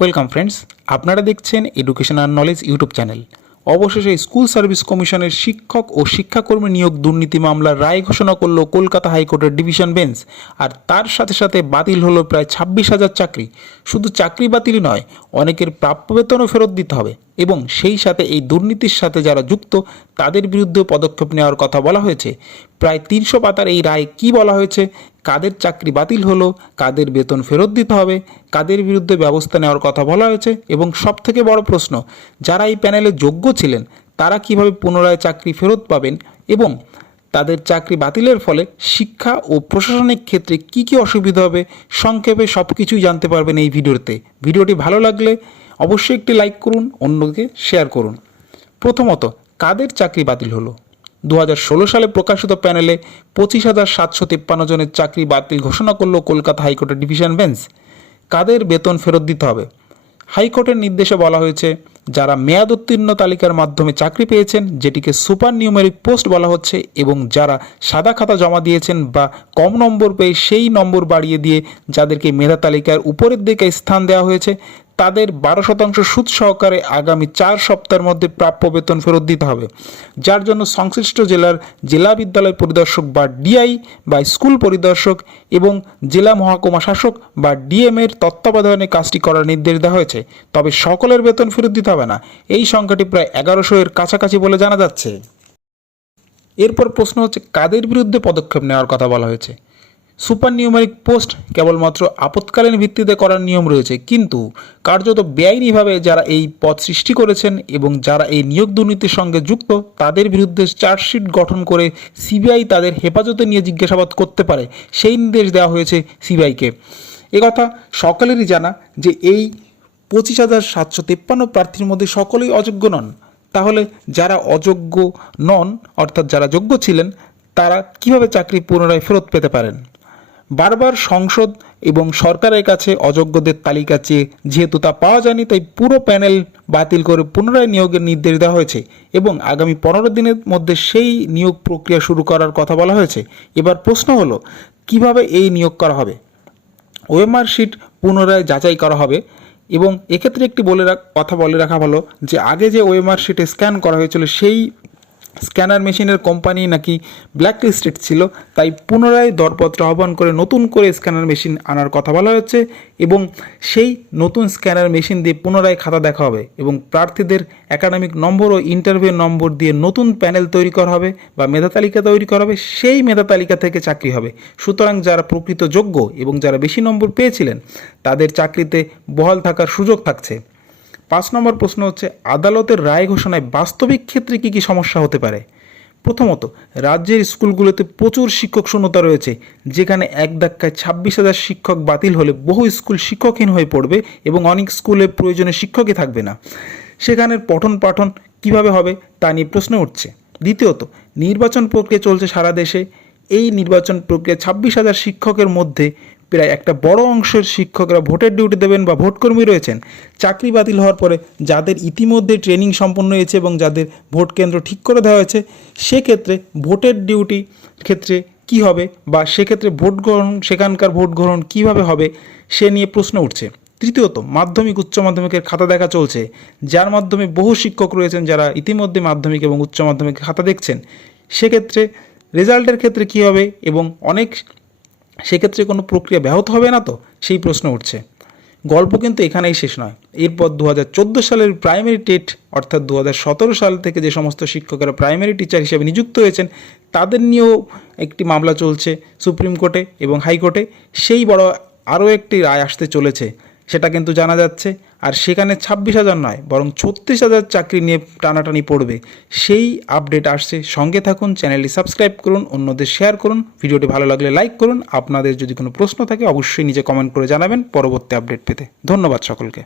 Welcome friends আপনারা দেখছেন education আর নলেজ ইউটিউব চ্যানেল অবশেষে স্কুল সার্ভিস কমিশনের শিক্ষক ও শিক্ষাকর্মী নিয়োগ দুর্নীতি মামলার রায় ঘোষণা করল কলকাতা হাইকোর্টের ডিভিশন বেঞ্চ আর তার সাথে সাথে বাতিল হলো প্রায় ছাব্বিশ হাজার চাকরি। শুধু চাকরি বাতিলই নয়, অনেকের প্রাপ্য বেতনও ফেরত দিতে হবে। এবং সেই সাথে এই দুর্নীতির সাথে যারা যুক্ত, তাদের বিরুদ্ধে পদক্ষেপ নেওয়ার কথা বলা হয়েছে। প্রায় তিনশো পাতার এই রায় কি বলা হয়েছে? কাদের চাকরি বাতিল হলো? কাদের বেতন ফেরত দিতে হবে? কাদের বিরুদ্ধে ব্যবস্থা নেওয়ার কথা বলা হয়েছে? এবং সবথেকে বড় প্রশ্ন, যারা এই প্যানেলে যোগ্য ছিলেন, তারা কীভাবে পুনরায় চাকরি ফেরত পাবেন? এবং তাদের চাকরি বাতিলের ফলে শিক্ষা ও প্রশাসনিক ক্ষেত্রে কি কি অসুবিধা হবে? সংক্ষেপে সব কিছুই জানতে পারবেন এই ভিডিওতে। ভিডিওটি ভালো লাগলে অবশ্যই একটি লাইক করুন, অন্যকে শেয়ার করুন। প্রথমত, কাদের চাকরি বাতিল হলো? দু হাজার ষোলো সালে প্রকাশিত প্যানেলে পঁচিশ হাজার সাতশো তিপ্পান্ন জনের চাকরি বাতিল ঘোষণা করল কলকাতা হাইকোর্টের ডিভিশন বেঞ্চ। কাদের বেতন ফেরত দিতে হবে? হাইকোর্টের নির্দেশে বলা হয়েছে, যারা মেয়াদ উত্তীর্ণ তালিকার মাধ্যমে চাকরি পেয়েছেন, যেটিকে সুপার নিউমেরিক পোস্ট বলা হচ্ছে এবং যারা সাদা খাতা জমা দিয়েছেন বা কম নম্বর পেয়ে সেই নম্বর বাড়িয়ে দিয়ে যাদেরকে মেধা তালিকার উপরের দিকে স্থান দেওয়া হয়েছে তাদের বারো শতাংশ সুদ সহকারে আগামী চার সপ্তাহের মধ্যে প্রাপ্য বেতন ফেরত দিতে হবে। যার জন্য সংশ্লিষ্ট জেলার জেলা বিদ্যালয় পরিদর্শক বা ডিআই বা স্কুল পরিদর্শক এবং জেলা মহকুমা শাসক বা ডিএম এর তত্ত্বাবধানে কাজটি করার নির্দেশ দেওয়া হয়েছে। তবে সকলের বেতন ফেরত দিতে হবে না। এই সংখ্যাটি প্রায় এগারোশো এর কাছাকাছি বলে জানা যাচ্ছে। এরপর প্রশ্ন হচ্ছে, কাদের বিরুদ্ধে পদক্ষেপ নেওয়ার কথা বলা হয়েছে? সুপার নিউমারিক পোস্ট কেবলমাত্র আপৎকালীন ভিত্তিতে করার নিয়ম রয়েছে। কিন্তু কার্যত বেআইনিভাবে যারা এই পদ সৃষ্টি করেছেন এবং যারা এই নিয়োগ দুর্নীতির সঙ্গে যুক্ত, তাদের বিরুদ্ধে চার্জশিট গঠন করে সিবিআই তাদের হেফাজতে নিয়ে জিজ্ঞাসাবাদ করতে পারে, সেই নির্দেশ দেওয়া হয়েছে সিবিআইকে। একথা সকলেরই জানা যে এই পঁচিশ হাজার সাতশো তেপ্পান্ন প্রার্থীর মধ্যে সকলেই অযোগ্য নন। তাহলে যারা অযোগ্য নন, অর্থাৎ যারা যোগ্য ছিলেন, তারা কীভাবে চাকরি পুনরায় ফেরত পেতে পারেন? বারবার সংসদ এবং সরকারের কাছে অযোগ্যদের তালিকা চেয়ে যেহেতু তা পাওয়া যায়নি, তাই পুরো প্যানেল বাতিল করে পুনরায় নিয়োগের নির্দেশ দেওয়া হয়েছে এবং আগামী পনেরো দিনের মধ্যে সেই নিয়োগ প্রক্রিয়া শুরু করার কথা বলা হয়েছে। এবার প্রশ্ন হলো, কীভাবে এই নিয়োগ করা হবে? ওএমআর শিট পুনরায় যাচাই করা হবে এবং এক্ষেত্রে একটি বলে রাখ, কথা বলে রাখা ভালো যে আগে যে ওয়েমার শিটে স্ক্যান করা হয়েছিল সেই স্ক্যানার মেশিনের কোম্পানি নাকি ব্ল্যাক লিস্টেড ছিল, তাই পুনরায় দরপত্র আহ্বান করে নতুন করে স্ক্যানার মেশিন আনার কথা বলা হচ্ছে এবং সেই নতুন স্ক্যানার মেশিন দিয়ে পুনরায় খাতা দেখা হবে এবং প্রার্থীদের একাডেমিক নম্বর ও ইন্টারভিউ নম্বর দিয়ে নতুন প্যানেল তৈরি করা হবে বা মেধা তালিকা তৈরি করা হবে, সেই মেধা তালিকা থেকে চাকরি হবে। সুতরাং যারা প্রকৃত যোগ্য এবং যারা বেশি নম্বর পেয়েছিলেন, তাদের চাকরিতে বহাল থাকার সুযোগ থাকছে। পাঁচ নম্বর প্রশ্ন হচ্ছে, আদালতের রায় ঘোষণায় বাস্তবিক ক্ষেত্রে কী কী সমস্যা হতে পারে? প্রথমত, রাজ্যের স্কুলগুলোতে প্রচুর শিক্ষক শূন্যতা রয়েছে, যেখানে এক ধাক্কায় ছাব্বিশ হাজার শিক্ষক বাতিল হলে বহু স্কুল শিক্ষকহীন হয়ে পড়বে এবং অনেক স্কুলে প্রয়োজনে শিক্ষকই থাকবে না। সেখানের পঠন পাঠন কীভাবে হবে তা নিয়ে প্রশ্ন উঠছে। দ্বিতীয়ত, নির্বাচন প্রক্রিয়া চলছে সারা দেশে। এই নির্বাচন প্রক্রিয়া ছাব্বিশ হাজার শিক্ষকের মধ্যে প্রায় একটা বড় অংশের শিক্ষকরা ভোটের ডিউটি দেবেন বা ভোটকর্মী রয়েছেন। চাকরি বাতিল হওয়ার পরে যাদের ইতিমধ্যে ট্রেনিং সম্পন্ন হয়েছে এবং যাদের ভোট কেন্দ্র ঠিক করে দেওয়া হয়েছে, সেক্ষেত্রে ভোটের ডিউটি ক্ষেত্রে কি হবে বা সেক্ষেত্রে ভোট গ্রহণ, সেখানকার ভোট গ্রহণ কীভাবে হবে সে নিয়ে প্রশ্ন উঠছে। তৃতীয়ত, মাধ্যমিক, উচ্চ মাধ্যমিকের খাতা দেখা চলছে, যার মাধ্যমে বহু শিক্ষক রয়েছেন যারা ইতিমধ্যে মাধ্যমিক এবং উচ্চ মাধ্যমিকের খাতা দেখছেন। সেক্ষেত্রে রেজাল্টের ক্ষেত্রে কী হবে এবং অনেক সেক্ষেত্রে কোনো প্রক্রিয়া ব্যাহত হবে না তো? সেই প্রশ্ন উঠছে। গল্প কিন্তু এখানেই শেষ নয়। এরপর দু হাজার চোদ্দ সালের প্রাইমারি টেট, অর্থাৎ দু হাজার সতেরো সাল থেকে যে সমস্ত শিক্ষকেরা প্রাইমারি টিচার হিসেবে নিযুক্ত হয়েছেন, তাদের নিয়েও একটি মামলা চলছে সুপ্রিম কোর্টে এবং হাইকোর্টে। সেই বড় আরও একটি রায় আসতে চলেছে। সেটা কিন্তু জানা যাচ্ছে। আর সেখানে ছাব্বিশ হাজার নয়, বরং ছত্রিশ হাজার চাকরি নিয়ে টানাটানি পড়বে। সেই আপডেট আসছে। সঙ্গে থাকুন, চ্যানেলটি সাবস্ক্রাইব করুন, অন্যদের শেয়ার করুন। ভিডিওটি ভালো লাগলে লাইক করুন। আপনাদের যদি কোনো প্রশ্ন থাকে, অবশ্যই নিজে কমেন্ট করে জানাবেন। পরবর্তী আপডেট পেতে ধন্যবাদ সকলকে।